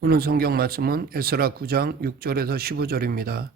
오늘 성경 말씀은 에스라 9장 6절에서 15절입니다.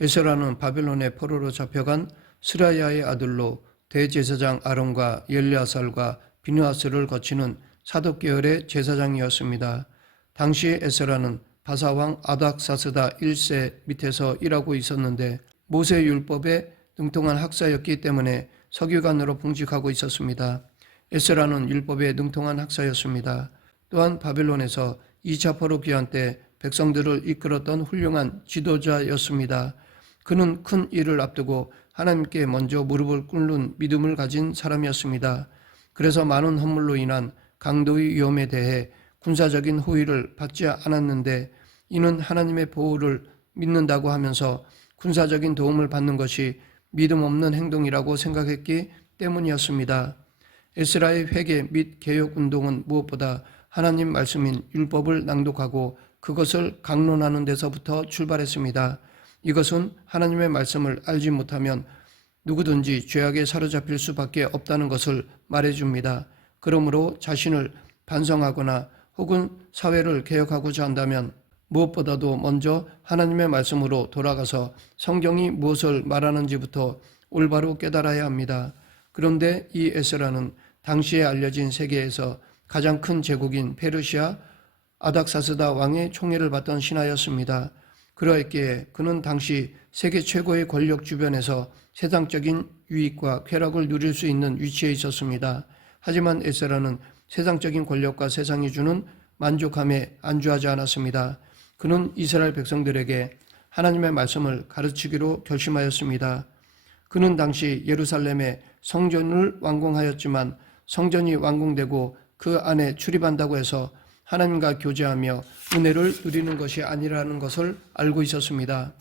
에스라는 바벨론의 포로로 잡혀간 스라야의 아들로 대제사장 아론과 엘리아살과 비느하스를 거치는 사독계열의 제사장이었습니다. 당시 에스라는 바사왕 아닥사스다 1세 밑에서 일하고 있었는데 모세 율법에 능통한 학사였기 때문에 서기관으로 봉직하고 있었습니다. 에스라는 율법에 능통한 학사였습니다. 또한 바벨론에서 2차 포로 귀환 때 백성들을 이끌었던 훌륭한 지도자였습니다. 그는 큰 일을 앞두고 하나님께 먼저 무릎을 꿇는 믿음을 가진 사람이었습니다. 그래서 많은 헌물로 인한 강도의 위험에 대해 군사적인 호의를 받지 않았는데 이는 하나님의 보호를 믿는다고 하면서 군사적인 도움을 받는 것이 믿음 없는 행동이라고 생각했기 때문이었습니다. 에스라의 회개 및 개혁 운동은 무엇보다 하나님 말씀인 율법을 낭독하고 그것을 강론하는 데서부터 출발했습니다. 이것은 하나님의 말씀을 알지 못하면 누구든지 죄악에 사로잡힐 수밖에 없다는 것을 말해줍니다. 그러므로 자신을 반성하거나 혹은 사회를 개혁하고자 한다면 무엇보다도 먼저 하나님의 말씀으로 돌아가서 성경이 무엇을 말하는지부터 올바로 깨달아야 합니다. 그런데 이 에스라는 당시에 알려진 세계에서 가장 큰 제국인 페르시아 아닥사스다 왕의 총애를 받던 신하였습니다. 그러했기에 그는 당시 세계 최고의 권력 주변에서 세상적인 유익과 쾌락을 누릴 수 있는 위치에 있었습니다. 하지만 에스라는 세상적인 권력과 세상이 주는 만족함에 안주하지 않았습니다. 그는 이스라엘 백성들에게 하나님의 말씀을 가르치기로 결심하였습니다. 그는 당시 예루살렘의 성전을 완공하였지만 성전이 완공되고 그 안에 출입한다고 해서 하나님과 교제하며 은혜를 누리는 것이 아니라는 것을 알고 있었습니다.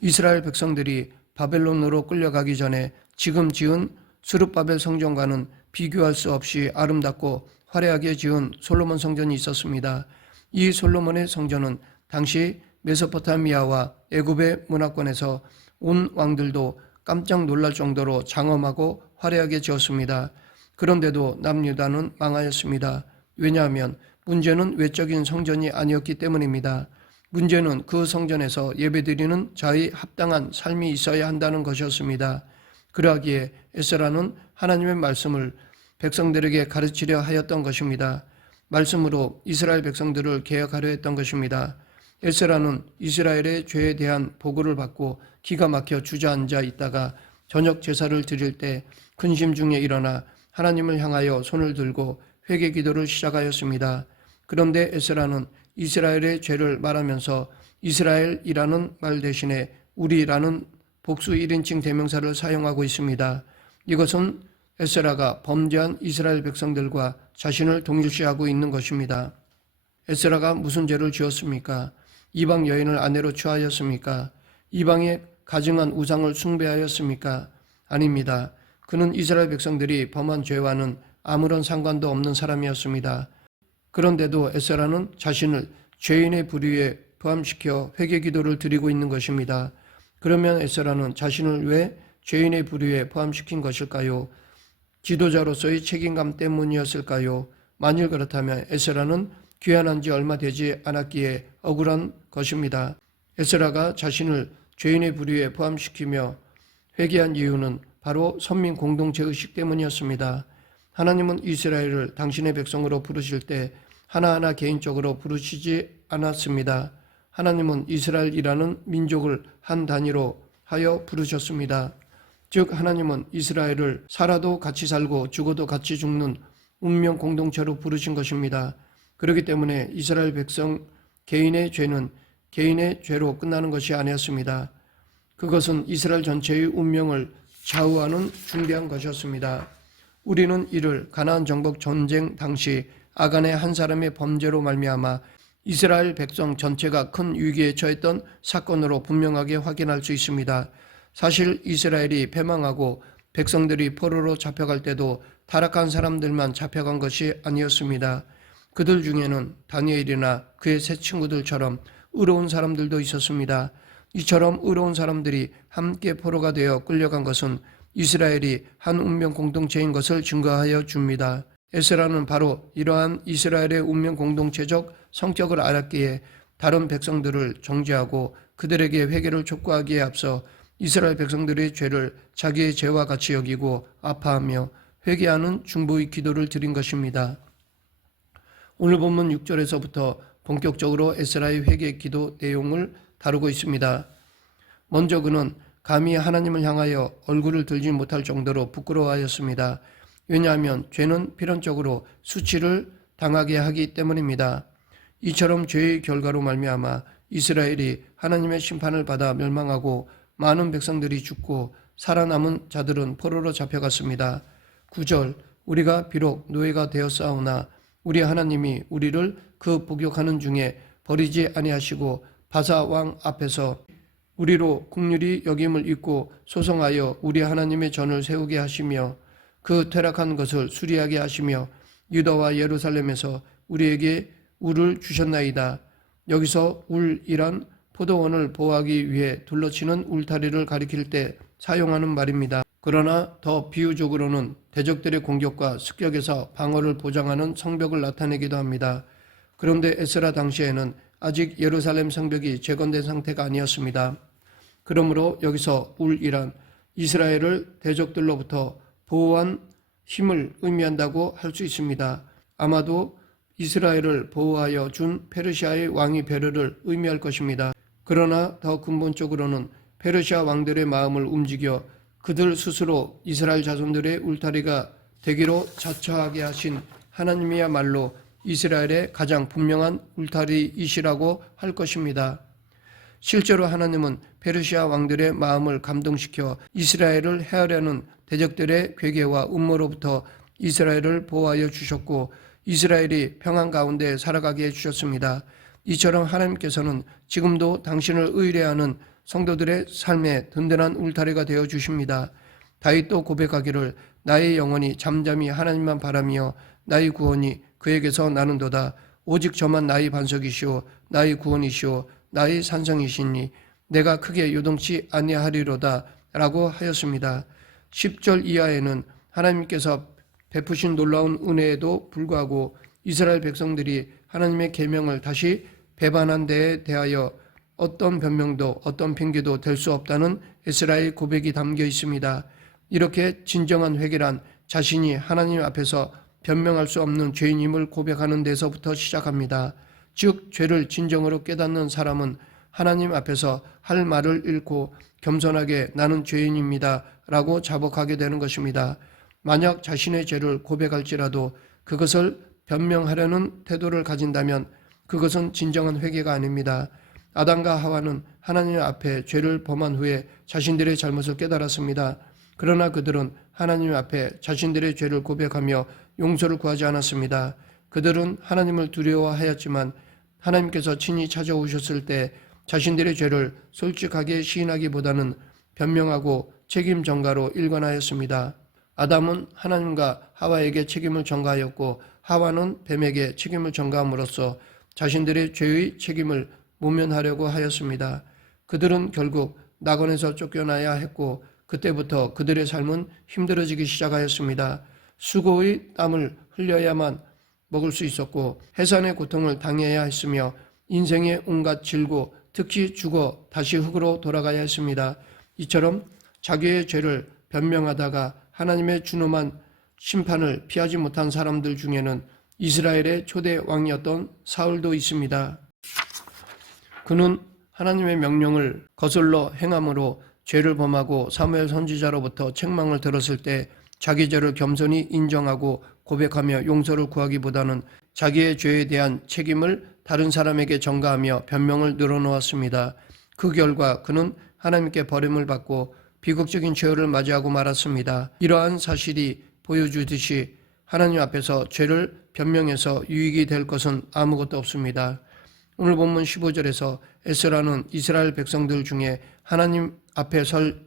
이스라엘 백성들이 바벨론으로 끌려가기 전에 지금 지은 스룹바벨 성전과는 비교할 수 없이 아름답고 화려하게 지은 솔로몬 성전이 있었습니다. 이 솔로몬의 성전은 당시 메소포타미아와 애굽의 문화권에서 온 왕들도 깜짝 놀랄 정도로 장엄하고 화려하게 지었습니다. 그런데도 남유다는 망하였습니다. 왜냐하면 문제는 외적인 성전이 아니었기 때문입니다. 문제는 그 성전에서 예배드리는 자의 합당한 삶이 있어야 한다는 것이었습니다. 그러하기에 에스라는 하나님의 말씀을 백성들에게 가르치려 하였던 것입니다. 말씀으로 이스라엘 백성들을 개혁하려 했던 것입니다. 에스라는 이스라엘의 죄에 대한 보고를 받고 기가 막혀 주저앉아 있다가 저녁 제사를 드릴 때 근심 중에 일어나 하나님을 향하여 손을 들고 회개 기도를 시작하였습니다. 그런데 에스라는 이스라엘의 죄를 말하면서 이스라엘이라는 말 대신에 우리라는 복수 1인칭 대명사를 사용하고 있습니다. 이것은 에스라가 범죄한 이스라엘 백성들과 자신을 동일시하고 있는 것입니다. 에스라가 무슨 죄를 지었습니까? 이방 여인을 아내로 취하였습니까? 이방에 가증한 우상을 숭배하였습니까? 아닙니다. 그는 이스라엘 백성들이 범한 죄와는 아무런 상관도 없는 사람이었습니다. 그런데도 에스라는 자신을 죄인의 부류에 포함시켜 회개 기도를 드리고 있는 것입니다. 그러면 에스라는 자신을 왜 죄인의 부류에 포함시킨 것일까요? 지도자로서의 책임감 때문이었을까요? 만일 그렇다면 에스라는 귀환한 지 얼마 되지 않았기에 억울한 것입니다. 에스라가 자신을 죄인의 부류에 포함시키며 회개한 이유는 바로 선민 공동체 의식 때문이었습니다. 하나님은 이스라엘을 당신의 백성으로 부르실 때 하나하나 개인적으로 부르시지 않았습니다. 하나님은 이스라엘이라는 민족을 한 단위로 하여 부르셨습니다. 즉 하나님은 이스라엘을 살아도 같이 살고 죽어도 같이 죽는 운명 공동체로 부르신 것입니다. 그렇기 때문에 이스라엘 백성 개인의 죄는 개인의 죄로 끝나는 것이 아니었습니다. 그것은 이스라엘 전체의 운명을 좌우하는 중대한 것이었습니다. 우리는 이를 가나안 정복 전쟁 당시 아간의 한 사람의 범죄로 말미암아 이스라엘 백성 전체가 큰 위기에 처했던 사건으로 분명하게 확인할 수 있습니다. 사실 이스라엘이 패망하고 백성들이 포로로 잡혀갈 때도 타락한 사람들만 잡혀간 것이 아니었습니다. 그들 중에는 다니엘이나 그의 세 친구들처럼 의로운 사람들도 있었습니다. 이처럼 의로운 사람들이 함께 포로가 되어 끌려간 것은 이스라엘이 한 운명 공동체인 것을 증거하여 줍니다. 에스라는 바로 이러한 이스라엘의 운명 공동체적 성격을 알았기에 다른 백성들을 정죄하고 그들에게 회개를 촉구하기에 앞서 이스라엘 백성들의 죄를 자기의 죄와 같이 여기고 아파하며 회개하는 중보의 기도를 드린 것입니다. 오늘 본문 6절에서부터 본격적으로 에스라의 회개 기도 내용을 다루고 있습니다. 먼저 그는 감히 하나님을 향하여 얼굴을 들지 못할 정도로 부끄러워하였습니다. 왜냐하면 죄는 필연적으로 수치를 당하게 하기 때문입니다. 이처럼 죄의 결과로 말미암아 이스라엘이 하나님의 심판을 받아 멸망하고 많은 백성들이 죽고 살아남은 자들은 포로로 잡혀갔습니다. 9절 우리가 비록 노예가 되었사오나 우리 하나님이 우리를 그 복역하는 중에 버리지 아니하시고 바사 왕 앞에서 우리로 긍휼히 여김을 잊고 소송하여 우리 하나님의 전을 세우게 하시며 그 퇴락한 것을 수리하게 하시며 유다와 예루살렘에서 우리에게 울을 주셨나이다. 여기서 울이란 포도원을 보호하기 위해 둘러치는 울타리를 가리킬 때 사용하는 말입니다. 그러나 더 비유적으로는 대적들의 공격과 습격에서 방어를 보장하는 성벽을 나타내기도 합니다. 그런데 에스라 당시에는 아직 예루살렘 성벽이 재건된 상태가 아니었습니다. 그러므로 여기서 울이란 이스라엘을 대적들로부터 보호한 힘을 의미한다고 할 수 있습니다. 아마도 이스라엘을 보호하여 준 페르시아의 왕이 베르를 의미할 것입니다. 그러나 더 근본적으로는 페르시아 왕들의 마음을 움직여 그들 스스로 이스라엘 자손들의 울타리가 되기로 자처하게 하신 하나님이야말로 이스라엘의 가장 분명한 울타리이시라고 할 것입니다. 실제로 하나님은 페르시아 왕들의 마음을 감동시켜 이스라엘을 해하려는 대적들의 괴계와 음모로부터 이스라엘을 보호하여 주셨고 이스라엘이 평안 가운데 살아가게 해주셨습니다. 이처럼 하나님께서는 지금도 당신을 의뢰하는 성도들의 삶에 든든한 울타리가 되어 주십니다. 다윗도 고백하기를 나의 영혼이 잠잠히 하나님만 바라며 나의 구원이 그에게서 나는도다. 오직 저만 나의 반석이시오 나의 구원이시오 나의 산성이시니 내가 크게 요동치 아니하리로다 라고 하였습니다. 10절 이하에는 하나님께서 베푸신 놀라운 은혜에도 불구하고 이스라엘 백성들이 하나님의 계명을 다시 배반한 데에 대하여 어떤 변명도 어떤 핑계도 될 수 없다는 에스라의 고백이 담겨 있습니다. 이렇게 진정한 회개란 자신이 하나님 앞에서 변명할 수 없는 죄인임을 고백하는 데서부터 시작합니다. 즉 죄를 진정으로 깨닫는 사람은 하나님 앞에서 할 말을 잃고 겸손하게 나는 죄인입니다 라고 자복하게 되는 것입니다. 만약 자신의 죄를 고백할지라도 그것을 변명하려는 태도를 가진다면 그것은 진정한 회개가 아닙니다. 아담과 하와는 하나님 앞에 죄를 범한 후에 자신들의 잘못을 깨달았습니다. 그러나 그들은 하나님 앞에 자신들의 죄를 고백하며 용서를 구하지 않았습니다. 그들은 하나님을 두려워하였지만 하나님께서 친히 찾아오셨을 때 자신들의 죄를 솔직하게 시인하기보다는 변명하고 책임 전가로 일관하였습니다. 아담은 하나님과 하와에게 책임을 전가하였고 하와는 뱀에게 책임을 전가함으로써 자신들의 죄의 책임을 모면하려고 하였습니다. 그들은 결국 낙원에서 쫓겨나야 했고 그때부터 그들의 삶은 힘들어지기 시작하였습니다. 수고의 땀을 흘려야만 먹을 수 있었고 해산의 고통을 당해야 했으며 인생의 온갖 질고 특히 죽어 다시 흙으로 돌아가야 했습니다. 이처럼 자기의 죄를 변명하다가 하나님의 준엄한 심판을 피하지 못한 사람들 중에는 이스라엘의 초대 왕이었던 사울도 있습니다. 그는 하나님의 명령을 거슬러 행함으로 죄를 범하고 사무엘 선지자로부터 책망을 들었을 때 자기 죄를 겸손히 인정하고 고백하며 용서를 구하기보다는 자기의 죄에 대한 책임을 다른 사람에게 전가하며 변명을 늘어놓았습니다. 그 결과 그는 하나님께 버림을 받고 비극적인 최후를 맞이하고 말았습니다. 이러한 사실이 보여주듯이 하나님 앞에서 죄를 변명해서 유익이 될 것은 아무것도 없습니다. 오늘 본문 15절에서 에스라는 이스라엘 백성들 중에 하나님 앞에 설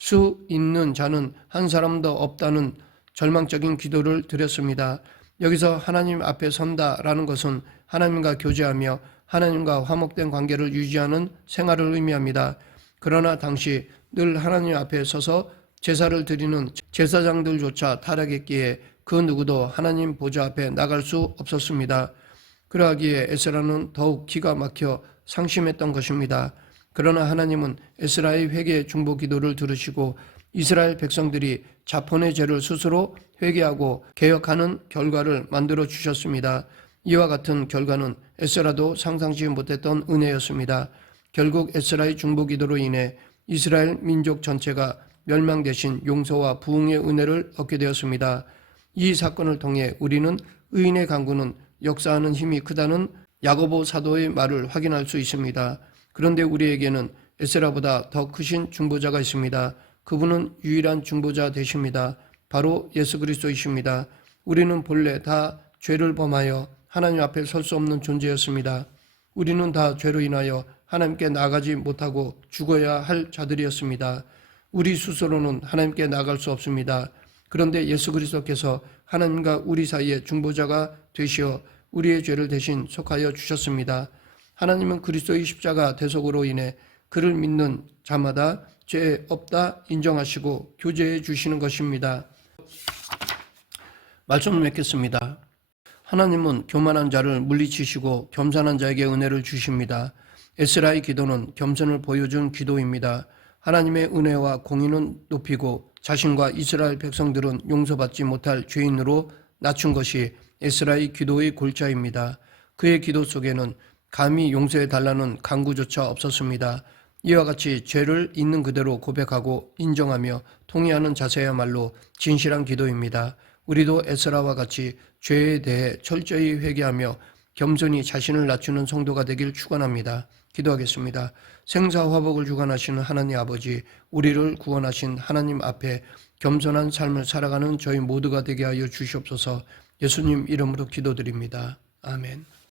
수 있는 자는 한 사람도 없다는 절망적인 기도를 드렸습니다. 여기서 하나님 앞에 선다라는 것은 하나님과 교제하며 하나님과 화목된 관계를 유지하는 생활을 의미합니다. 그러나 당시 늘 하나님 앞에 서서 제사를 드리는 제사장들조차 타락했기에 그 누구도 하나님 보좌 앞에 나갈 수 없었습니다. 그러하기에 에스라는 더욱 기가 막혀 상심했던 것입니다. 그러나 하나님은 에스라의 회개 중보 기도를 들으시고 이스라엘 백성들이 자본의 죄를 스스로 회개하고 개혁하는 결과를 만들어 주셨습니다. 이와 같은 결과는 에스라도 상상치 못했던 은혜였습니다. 결국 에스라의 중보 기도로 인해 이스라엘 민족 전체가 멸망 대신 용서와 부흥의 은혜를 얻게 되었습니다. 이 사건을 통해 우리는 의인의 강구는 역사하는 힘이 크다는 야고보 사도의 말을 확인할 수 있습니다. 그런데 우리에게는 에스라보다 더 크신 중보자가 있습니다. 그분은 유일한 중보자 되십니다. 바로 예수 그리스도이십니다. 우리는 본래 다 죄를 범하여 하나님 앞에 설 수 없는 존재였습니다. 우리는 다 죄로 인하여 하나님께 나가지 못하고 죽어야 할 자들이었습니다. 우리 스스로는 하나님께 나갈 수 없습니다. 그런데 예수 그리스도께서 하나님과 우리 사이에 중보자가 되시어 우리의 죄를 대신 속하여 주셨습니다. 하나님은 그리스도의 십자가 대속으로 인해 그를 믿는 자마다 죄 없다 인정하시고 교제해 주시는 것입니다. 말씀을 맺겠습니다. 하나님은 교만한 자를 물리치시고 겸손한 자에게 은혜를 주십니다. 에스라의 기도는 겸손을 보여준 기도입니다. 하나님의 은혜와 공의는 높이고 자신과 이스라엘 백성들은 용서받지 못할 죄인으로 낮춘 것이 에스라의 기도의 골자입니다. 그의 기도 속에는 감히 용서해 달라는 간구조차 없었습니다. 이와 같이 죄를 있는 그대로 고백하고 인정하며 통회하는 자세야말로 진실한 기도입니다. 우리도 에스라와 같이 죄에 대해 철저히 회개하며 겸손히 자신을 낮추는 성도가 되길 축원합니다. 기도하겠습니다. 생사화복을 주관하시는 하나님 아버지, 우리를 구원하신 하나님 앞에 겸손한 삶을 살아가는 저희 모두가 되게 하여 주시옵소서. 예수님 이름으로 기도드립니다. 아멘.